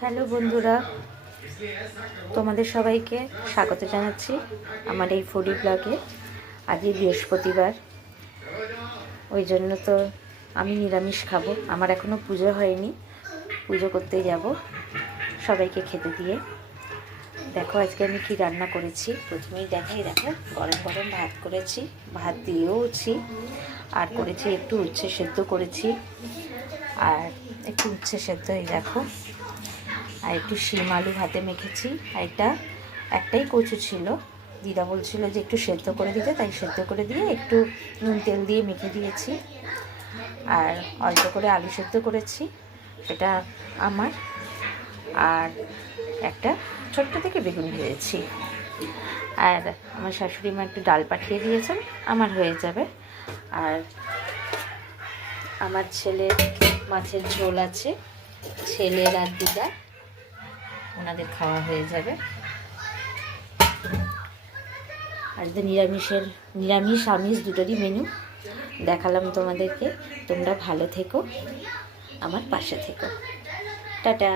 Hello বন্ধুরা, তোমাদের সবাইকে স্বাগত জানাচ্ছি আমার এই ফুডি ব্লগে। আজকে বৃহস্পতিবার, ওই জন্য তো আমি নিরামিষ খাবো। আমার এখনও পুজো হয়নি, পুজো করতে যাব সবাইকে খেতে দিয়ে। দেখো আজকে আমি কি রান্না করেছি, প্রথমেই দেখো গরম গরম ভাত করেছি, ভাত দিয়েওছি, আর করেছি একটু উচ্ছে সেদ্ধ করেছি, আর একটু উচ্ছে সেদ্ধ এই দেখো, আর একটু শিম আলু ভাতে মেখেছি। আর একটাই কচু ছিল, দিদা বলছিল যে একটু সেদ্ধ করে দিতে, তাই সেদ্ধ করে দিয়ে একটু নুন তেল দিয়ে মেখে দিয়েছি। আর অল্প করে আলু সেদ্ধ করেছি, এটা আমার। আর একটা ছোট্ট থেকে বেগুন ভেজেছি। আর আমার শাশুড়ি মা একটু ডাল পাঠিয়ে দিয়েছেন, আমার হয়ে যাবে। আর আমার ছেলের মাছের ঝোল আছে, ছেলের আর দিদা ওনাদের খাওয়া হয়ে যাবে। আর নিরামিষ আমিষ দুটোরই মেনু দেখালাম তোমাদেরকে। তোমরা ভালো থেকো, আমার পাশে থেকো। টাটা।